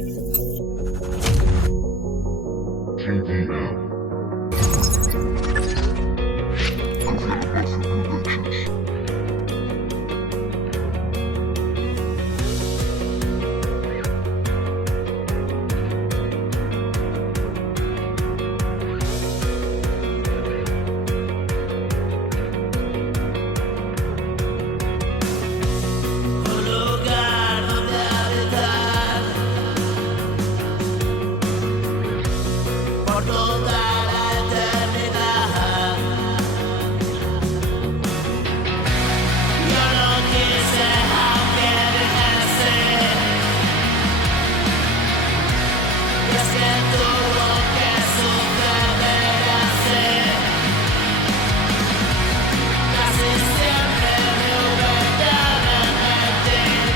Un lugar donde habitar por toda la eternidad. Yo no quise, aunque dije sí. Y es que tuvo que suceder así. Casi siempre me hube de arrepentir.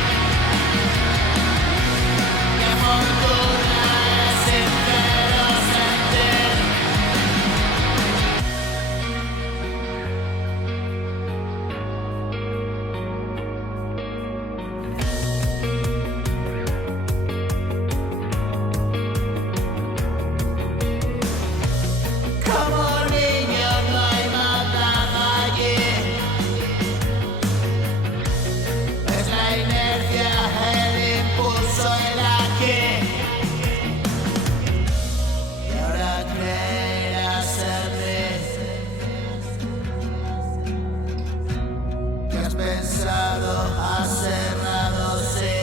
Que fortuna es sincero sentir. Como niño no hay maldad allí. Es la inercia, el impulso, el aquí. Y ahora creerás en mí. Que has pensado, has errado, sí.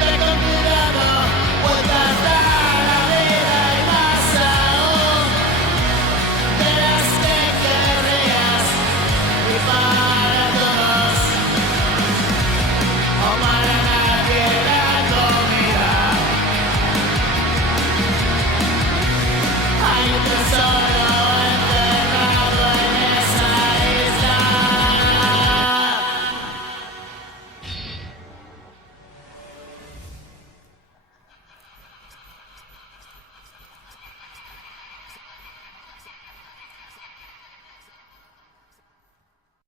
Ve con cuidado, vueltas da la vida y más aún. Verás que querrías y para todos, o para nadie la comida. Hay un tesoro